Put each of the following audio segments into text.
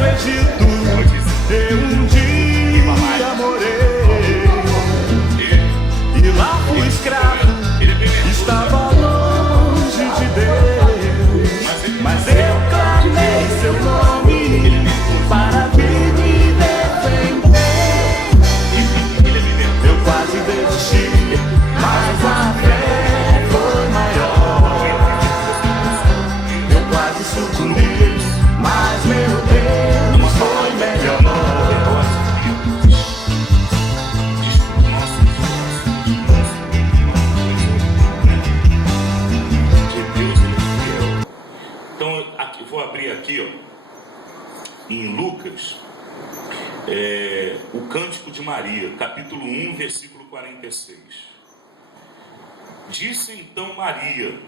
do Egito eu um dia morei, e lá fui escravo, estava longe de Deus, mas eu clamei seu nome para vir me defender. Eu quase desisti, mas a fé foi maior. Eu quase sucumbi, mas meu Deus foi melhor. Então, aqui, vou abrir aqui, ó, em Lucas, o Cântico de Maria, capítulo 1, versículo 46. Disse então Maria: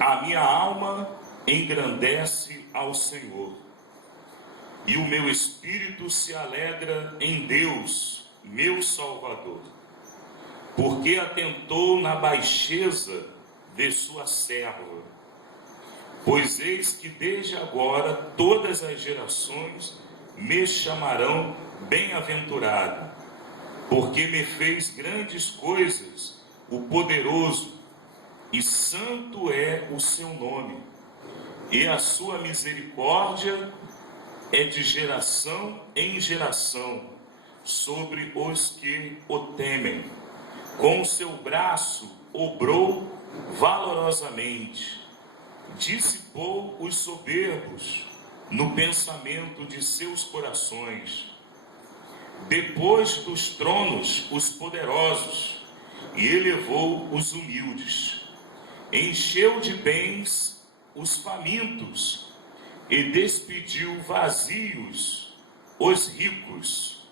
a minha alma engrandece ao Senhor, e o meu espírito se alegra em Deus, meu Salvador, porque atentou na baixeza de sua serva. Pois eis que desde agora todas as gerações me chamarão bem-aventurado, porque me fez grandes coisas o poderoso, e santo é o seu nome, e a sua misericórdia é de geração em geração sobre os que o temem. Com o seu braço obrou valorosamente, dissipou os soberbos no pensamento de seus corações. Depois dos tronos os poderosos, e elevou os humildes. Encheu de bens os famintos, e despediu vazios os ricos.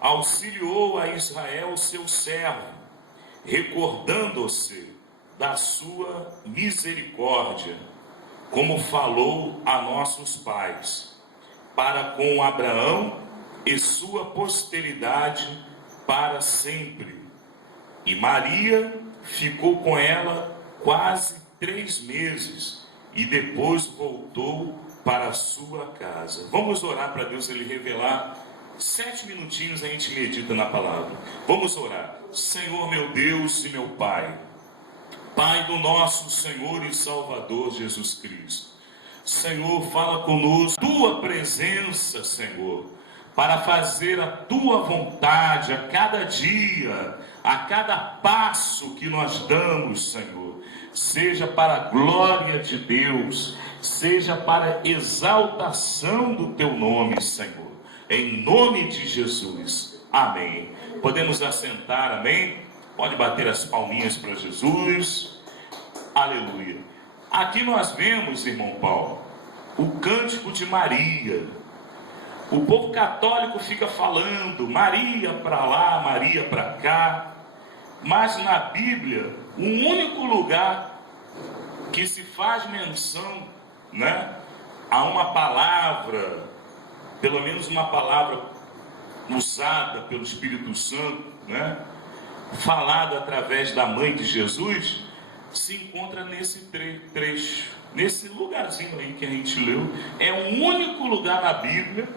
Auxiliou a Israel seu servo, recordando-se da sua misericórdia, como falou a nossos pais, para com Abraão e sua posteridade para sempre. E Maria ficou com ela quase 3 meses, e depois voltou para a sua casa. Vamos orar para Deus ele revelar. 7 minutinhos a gente medita na palavra. Vamos orar. Senhor meu Deus e meu Pai, Pai do nosso Senhor e Salvador Jesus Cristo, Senhor, fala conosco, tua presença, Senhor, para fazer a tua vontade a cada dia, a cada passo que nós damos, Senhor, seja para a glória de Deus, seja para a exaltação do teu nome, Senhor, em nome de Jesus, amém. Podemos assentar, amém? Pode bater as palminhas para Jesus, aleluia. Aqui nós vemos, irmão Paulo, o Cântico de Maria. O povo católico fica falando Maria para lá, Maria para cá, mas na Bíblia, o único lugar que se faz menção, né, a uma palavra, pelo menos uma palavra usada pelo Espírito Santo, né, falada através da mãe de Jesus, se encontra nesse trecho, nesse lugarzinho aí que a gente leu. É o único lugar na Bíblia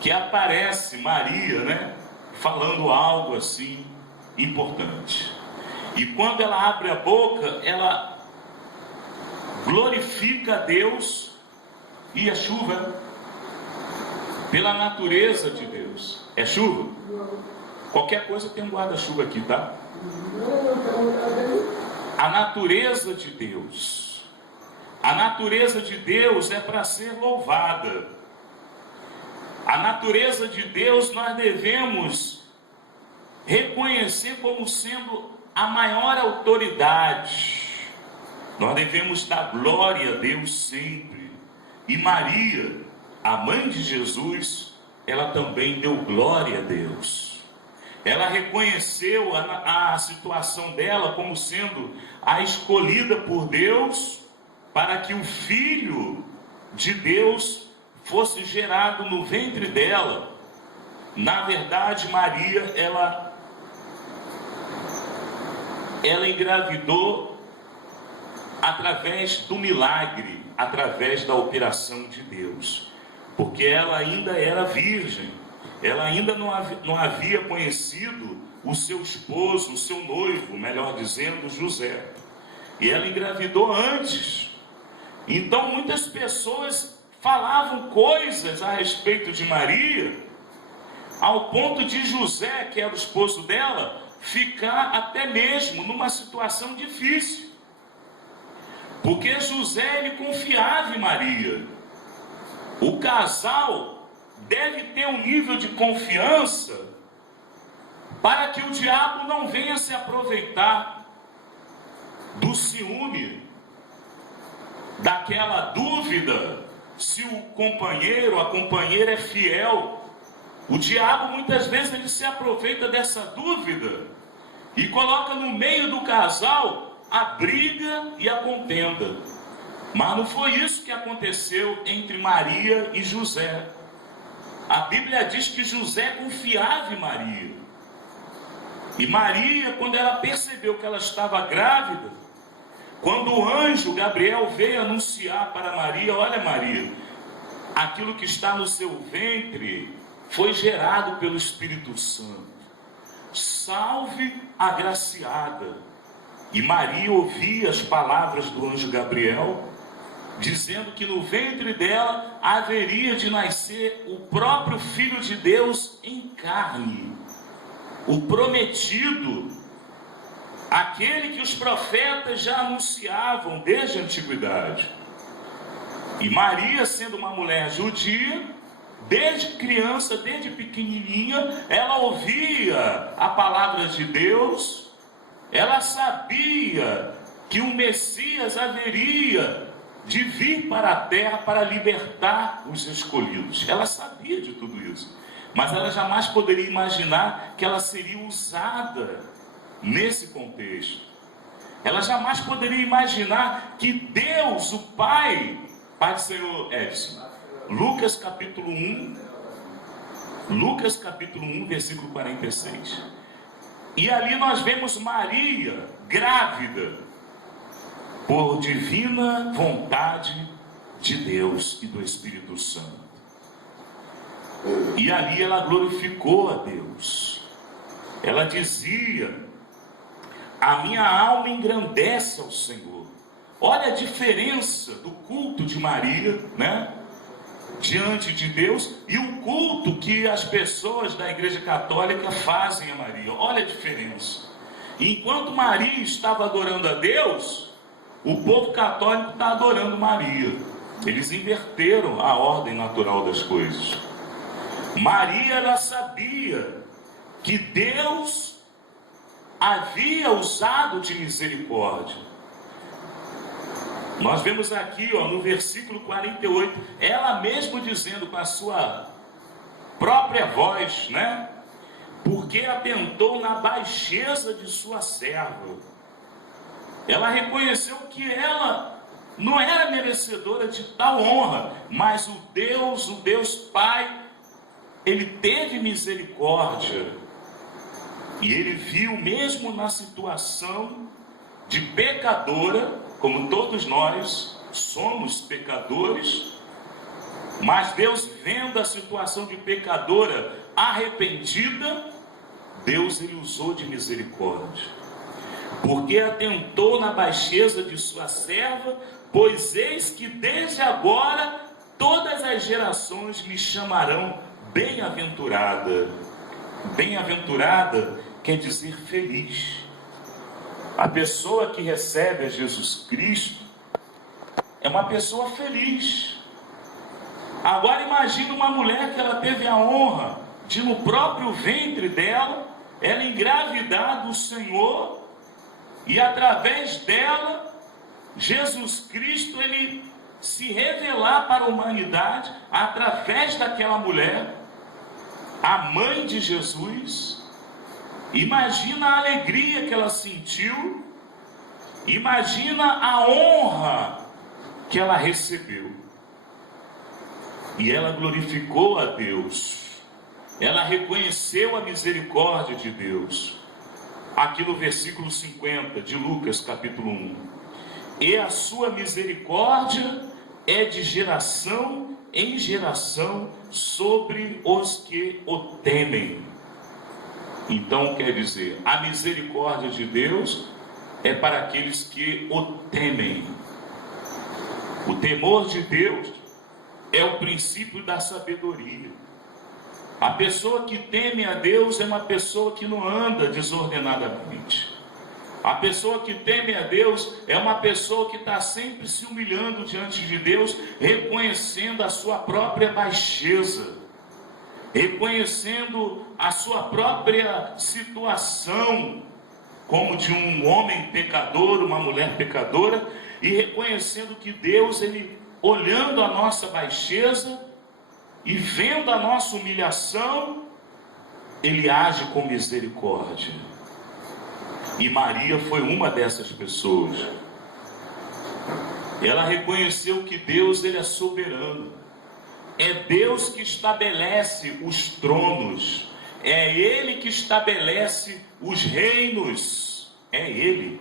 que aparece Maria, né, falando algo assim importante. E quando ela abre a boca, ela glorifica a Deus e a chuva, pela natureza de Deus. É chuva? Qualquer coisa tem um guarda-chuva aqui, tá? A natureza de Deus. A natureza de Deus é para ser louvada. A natureza de Deus nós devemos reconhecer como sendo a maior autoridade. Nós devemos dar glória a Deus sempre. E Maria, a mãe de Jesus, ela também deu glória a Deus. Ela reconheceu a situação dela como sendo a escolhida por Deus para que o Filho de Deus fosse gerado no ventre dela. Na verdade, Maria, ela engravidou através do milagre, através da operação de Deus. porque ela ainda era virgem, ela ainda não havia conhecido o seu esposo, o seu noivo, melhor dizendo, José. E ela engravidou antes. Então muitas pessoas falavam coisas a respeito de Maria, ao ponto de José, que era o esposo dela, ficar até mesmo numa situação difícil. Porque José, ele confiava em Maria. O casal deve ter um nível de confiança para que o diabo não venha se aproveitar do ciúme, daquela dúvida se o companheiro, a companheira é fiel. O diabo muitas vezes ele se aproveita dessa dúvida e coloca no meio do casal a briga e a contenda. Mas não foi isso que aconteceu entre Maria e José. A Bíblia diz que José confiava em Maria. E Maria, quando ela percebeu que ela estava grávida, quando o anjo Gabriel veio anunciar para Maria: olha Maria, aquilo que está no seu ventre foi gerado pelo Espírito Santo. Salve a agraciada. E Maria ouvia as palavras do anjo Gabriel, dizendo que no ventre dela haveria de nascer o próprio Filho de Deus em carne, o prometido, aquele que os profetas já anunciavam desde a antiguidade. E Maria, sendo uma mulher judia, desde criança, desde pequenininha, ela ouvia a palavra de Deus, ela sabia que o Messias haveria de vir para a terra para libertar os escolhidos. Ela sabia de tudo isso, mas ela jamais poderia imaginar que ela seria usada nesse contexto. Ela jamais poderia imaginar que Deus, o Pai do Senhor Edson, Lucas capítulo 1, versículo 46. E ali nós vemos Maria grávida por divina vontade de Deus e do Espírito Santo. E ali ela glorificou a Deus. Ela dizia: a minha alma engrandece ao Senhor. Olha a diferença do culto de Maria, né, diante de Deus, e o culto que as pessoas da Igreja Católica fazem a Maria. Olha a diferença. Enquanto Maria estava adorando a Deus, o povo católico está adorando Maria. Eles inverteram a ordem natural das coisas. Maria, ela sabia que Deus havia usado de misericórdia. Nós vemos aqui, no versículo 48, ela mesmo dizendo com a sua própria voz, né? Porque atentou na baixeza de sua serva. Ela reconheceu que ela não era merecedora de tal honra, mas o Deus Pai, Ele teve misericórdia. E Ele viu, mesmo na situação de pecadora, como todos nós somos pecadores, mas Deus, vendo a situação de pecadora arrependida, Deus Ele usou de misericórdia. Porque atentou na baixeza de sua serva, pois eis que desde agora todas as gerações me chamarão bem-aventurada. Bem-aventurada quer dizer feliz. A pessoa que recebe a Jesus Cristo é uma pessoa feliz. Agora imagine uma mulher que ela teve a honra de, no próprio ventre dela, ela engravidar do Senhor, e através dela, Jesus Cristo, Ele se revelar para a humanidade, através daquela mulher, a mãe de Jesus. Imagina a alegria que ela sentiu, imagina a honra que ela recebeu. E ela glorificou a Deus, ela reconheceu a misericórdia de Deus. Aqui no versículo 50 de Lucas capítulo 1: e a sua misericórdia é de geração em geração sobre os que o temem. Então quer dizer, a misericórdia de Deus é para aqueles que o temem. O temor de Deus é o princípio da sabedoria. A pessoa que teme a Deus é uma pessoa que não anda desordenadamente. A pessoa que teme a Deus é uma pessoa que está sempre se humilhando diante de Deus, reconhecendo a sua própria baixeza, reconhecendo a sua própria situação, como de um homem pecador, uma mulher pecadora, e reconhecendo que Deus, Ele, olhando a nossa baixeza e vendo a nossa humilhação, Ele age com misericórdia. E Maria foi uma dessas pessoas. Ela reconheceu que Deus, Ele é soberano. É Deus que estabelece os tronos. É Ele que estabelece os reinos. É Ele.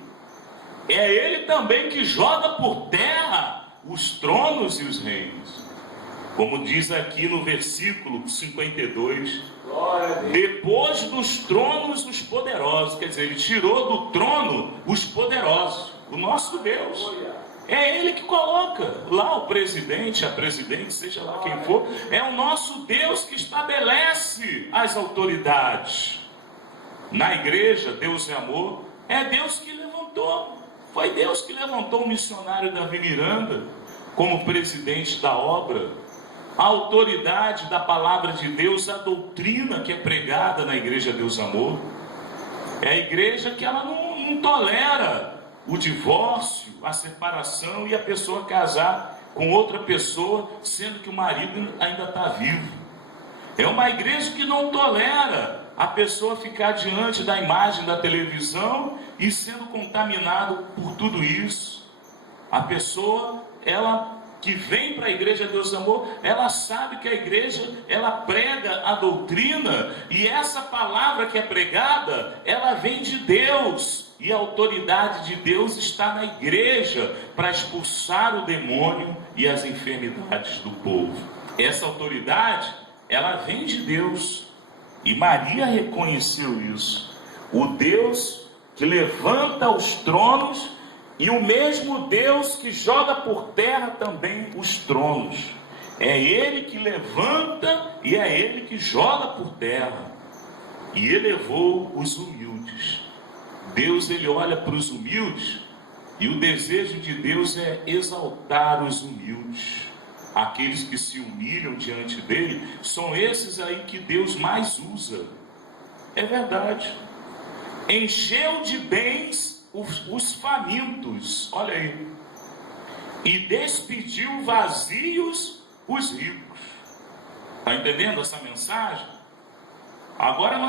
É Ele também que joga por terra os tronos e os reinos. Como diz aqui no versículo 52, depois dos tronos os poderosos. Quer dizer, Ele tirou do trono os poderosos, o nosso Deus. É Ele que coloca lá o presidente, a presidente, seja lá quem for. É o nosso Deus que estabelece as autoridades. Na igreja, Deus é amor, é Deus que levantou. Foi Deus que levantou o missionário Davi Miranda como presidente da obra. A autoridade da palavra de Deus, a doutrina que é pregada na igreja Deus Amor, é a igreja que ela não tolera o divórcio, a separação e a pessoa casar com outra pessoa, sendo que o marido ainda está vivo. É uma igreja que não tolera a pessoa ficar diante da imagem da televisão e sendo contaminado por tudo isso. A pessoa, ela que vem para a igreja Deus Amor, ela sabe que a igreja, ela prega a doutrina, e essa palavra que é pregada, ela vem de Deus, e a autoridade de Deus está na igreja, para expulsar o demônio e as enfermidades do povo. Essa autoridade, ela vem de Deus, e Maria reconheceu isso. O Deus que levanta os tronos, e o mesmo Deus que joga por terra também os tronos. É Ele que levanta e é Ele que joga por terra. E elevou os humildes. Deus, Ele olha para os humildes, e o desejo de Deus é exaltar os humildes. Aqueles que se humilham diante dEle, são esses aí que Deus mais usa. É verdade. Encheu de bens os famintos, olha aí, e despediu vazios os ricos. Está entendendo essa mensagem? Agora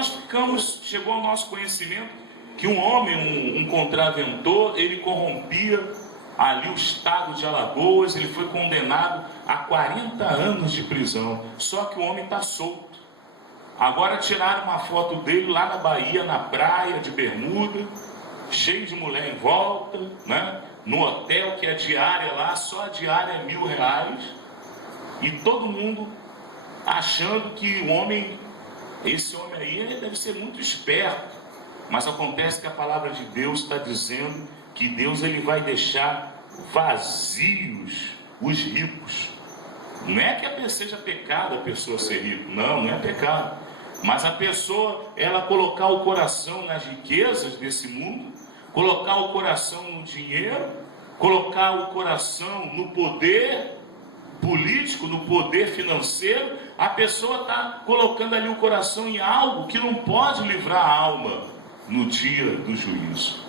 chegou ao nosso conhecimento que um homem, um contraventor, ele corrompia ali o estado de Alagoas. Ele foi condenado a 40 anos de prisão, só que o homem está solto. Agora tiraram uma foto dele lá na Bahia, na praia de bermuda, cheio de mulher em volta, né? No hotel, que a diária lá, só a diária é R$1.000, e todo mundo achando que esse homem aí deve ser muito esperto. Mas acontece que a palavra de Deus está dizendo que Deus, Ele vai deixar vazios os ricos. Não é que seja pecado a pessoa ser rico, não é pecado. Mas a pessoa, ela colocar o coração nas riquezas desse mundo, colocar o coração no dinheiro, colocar o coração no poder político, no poder financeiro, a pessoa está colocando ali o coração em algo que não pode livrar a alma no dia do juízo.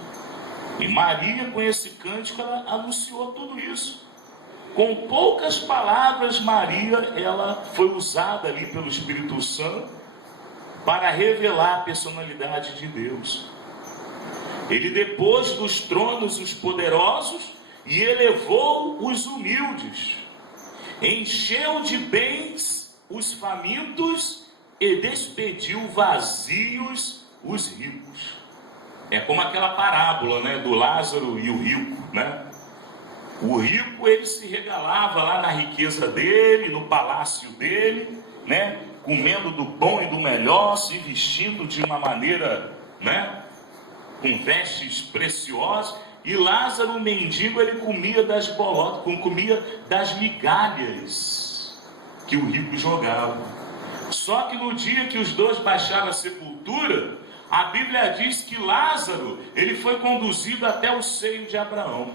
E Maria, com esse cântico, ela anunciou tudo isso. Com poucas palavras, Maria, ela foi usada ali pelo Espírito Santo para revelar a personalidade de Deus. Ele depôs dos tronos os poderosos e elevou os humildes. Encheu de bens os famintos e despediu vazios os ricos. É como aquela parábola, né, do Lázaro e o rico, né? O rico, ele se regalava lá na riqueza dele, no palácio dele, né? Comendo do bom e do melhor, se vestindo de uma maneira, né? Com vestes preciosas. E Lázaro, o mendigo, ele comia das bolotas, comia das migalhas que o rico jogava. Só que no dia que os dois baixaram a sepultura, a Bíblia diz que Lázaro, ele foi conduzido até o seio de Abraão.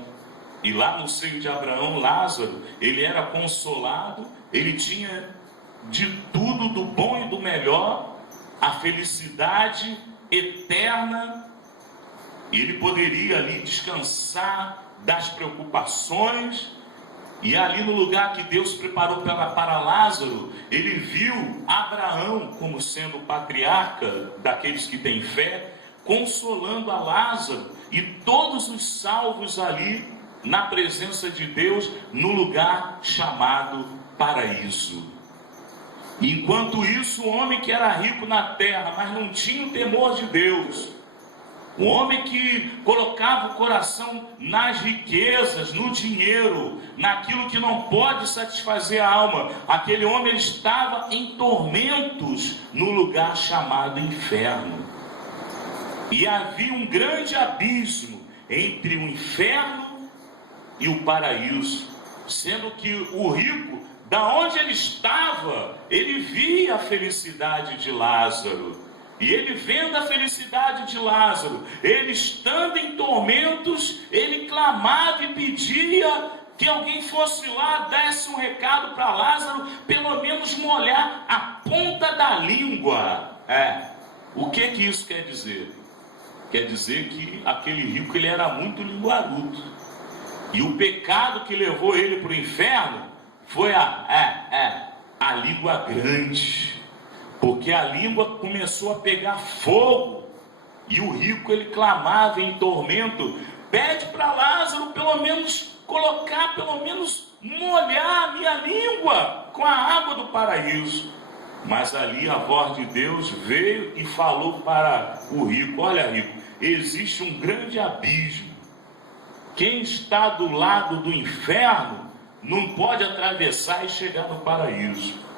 E lá no seio de Abraão, Lázaro, ele era consolado, ele tinha de tudo, do bom e do melhor, a felicidade eterna. E ele poderia ali descansar das preocupações. E ali no lugar que Deus preparou para Lázaro, ele viu Abraão como sendo o patriarca daqueles que têm fé, consolando a Lázaro e todos os salvos ali na presença de Deus, no lugar chamado paraíso. Enquanto isso, o homem que era rico na terra, mas não tinha o temor de Deus, o homem que colocava o coração nas riquezas, no dinheiro, naquilo que não pode satisfazer a alma, aquele homem, ele estava em tormentos no lugar chamado inferno. E havia um grande abismo entre o inferno e o paraíso, sendo que o rico, da onde ele estava, ele via a felicidade de Lázaro. E ele vendo a felicidade de Lázaro, ele estando em tormentos, ele clamava e pedia que alguém fosse lá, desse um recado para Lázaro, pelo menos molhar a ponta da língua. O que isso quer dizer? Quer dizer que aquele rico, ele era muito linguarudo. E o pecado que levou ele para o inferno foi a língua grande. Porque a língua começou a pegar fogo. E o rico, ele clamava em tormento: pede para Lázaro pelo menos colocar, pelo menos molhar a minha língua com a água do paraíso. Mas ali a voz de Deus veio e falou para o rico: olha, rico, existe um grande abismo. Quem está do lado do inferno não pode atravessar e chegar no paraíso.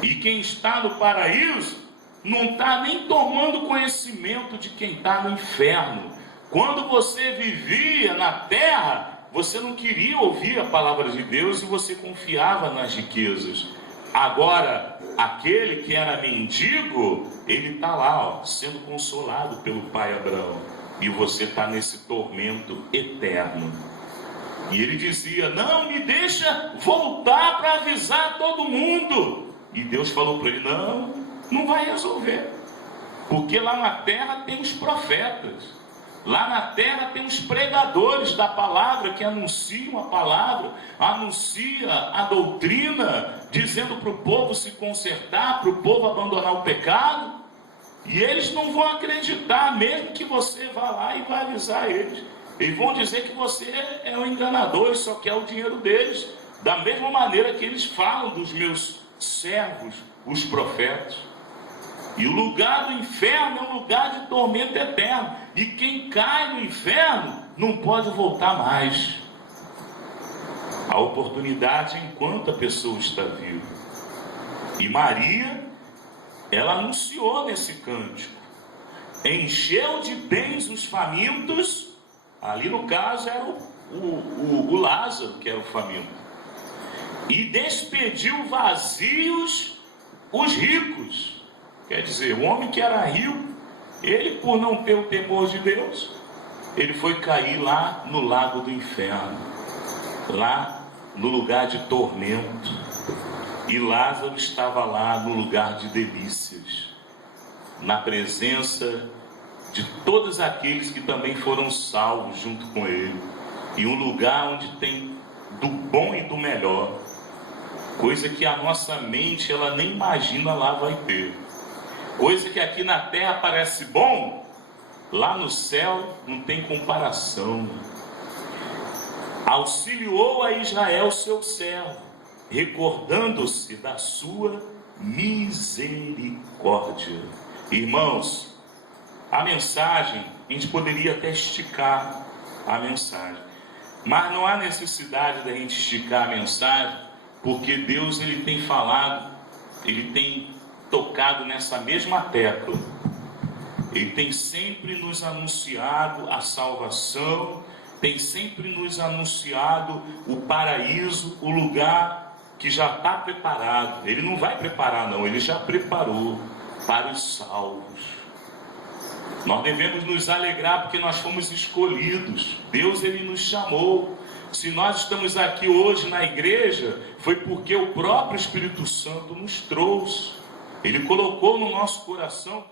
E quem está no paraíso não está nem tomando conhecimento de quem está no inferno. Quando você vivia na terra, você não queria ouvir a palavra de Deus e você confiava nas riquezas. Agora, aquele que era mendigo, ele está lá, sendo consolado pelo pai Abraão. E você está nesse tormento eterno. E ele dizia: não, me deixa voltar para avisar todo mundo. E Deus falou para ele: não vai resolver. Porque lá na terra tem os profetas. Lá na terra tem os pregadores da palavra que anunciam a palavra, anuncia a doutrina, dizendo para o povo se consertar, para o povo abandonar o pecado. E eles não vão acreditar, mesmo que você vá lá e vá avisar eles. Eles vão dizer que você é um enganador e só quer o dinheiro deles. Da mesma maneira que eles falam dos meus servos, os profetas. E o lugar do inferno é um lugar de tormento eterno. E quem cai no inferno não pode voltar mais. A oportunidade é enquanto a pessoa está viva. E Maria, ela anunciou nesse cântico: encheu de bens os famintos. Ali no caso era o Lázaro, que era o faminto. E despediu vazios os ricos. Quer dizer, o homem que era rico, ele, por não ter o temor de Deus, ele foi cair lá no lago do inferno, lá no lugar de tormento. E Lázaro estava lá no lugar de delícias, na presença de todos aqueles que também foram salvos junto com ele. E um lugar onde tem do bom e do melhor, coisa que a nossa mente ela nem imagina lá vai ter. Coisa que aqui na terra parece bom, lá no céu não tem comparação. Auxiliou a Israel seu servo, recordando-se da sua misericórdia. Irmãos, a mensagem, a gente poderia até esticar a mensagem, Mas não há necessidade da gente esticar a mensagem, porque Deus ele tem falado, ele tem tocado nessa mesma tecla. Ele tem sempre nos anunciado a salvação, tem sempre nos anunciado o paraíso, o lugar que já está preparado. Ele não vai preparar não, ele já preparou para os salvos. Nós devemos nos alegrar porque nós fomos escolhidos. Deus ele nos chamou. Se nós estamos aqui hoje na igreja, foi porque o próprio Espírito Santo nos trouxe. Ele colocou no nosso coração